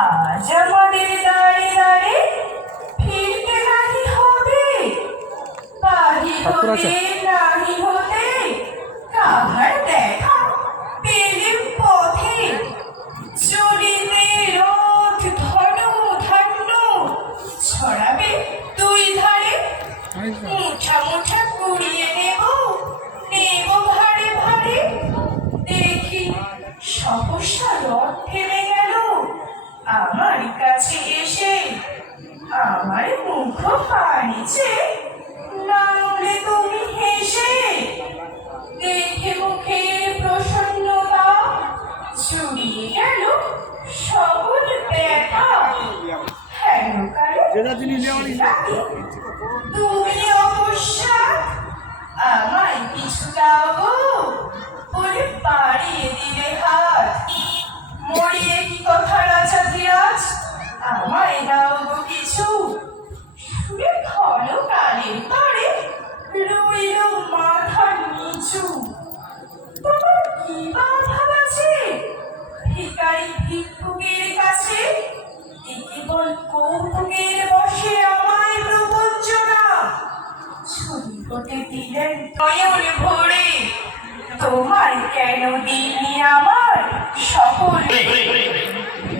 আজ আমাদের দাঁড়ে দাঁড়ে ফিরতে নাহি হবে, বাড়ি হতে নাহি হতে কাহার দেখা পেলেম পথে, চলিতে রথ ধন ধান্য ছড়াবে দুই ধারে, মুঠা মুঠা কুড়িয়ে নেব নেব ভারে ভারে, দেখি সহসা রথ থেমে গেল আমার কাছে এসে, আমার মুখ পানিছে নামলে তুমি হেসে, দেখে মুখের প্রসন্নতা জুড়িয়ে গেল সকল ব্যথা, হেন কালে তুমি অবশ্যই আমায় কিছু দাও গো বলে বাড়িয়ে দিলে হাত, মরিয়ে কি কথা রাজা ধীরাজ আমায় দাও গো কিছু, শুনে ঘন কালের তরে রইল মাথা নিচু। তোমার কি বা ভাব আছে ভিখারি ভিক্ষুকের কাছে, এ কেবল কৌতুকের বসে আমায় প্রবঞ্চনা, ছুরি হতে দিলেন নয়ন ভরে, তোমার কেন দিনই আমার সকল।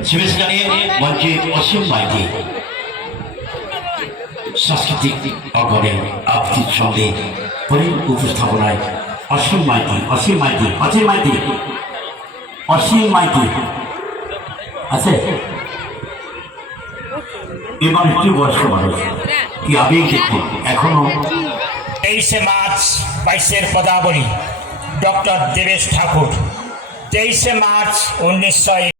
শিবেশগানে মঞ্চে অসীম মাইতি সাংস্কৃতিক অঙ্গনে আবৃত্তির সঙ্গে পরিণ উপস্থাপনায় অসীম মাইতি আছে এবার একটু বয়স্ক মানুষ কি আবেগ দেখুন এখনো। 23শে মার্চ 22-এর পদাবলী ডক্টর দেবেশ ঠাকুর, 23শে মার্চ 1900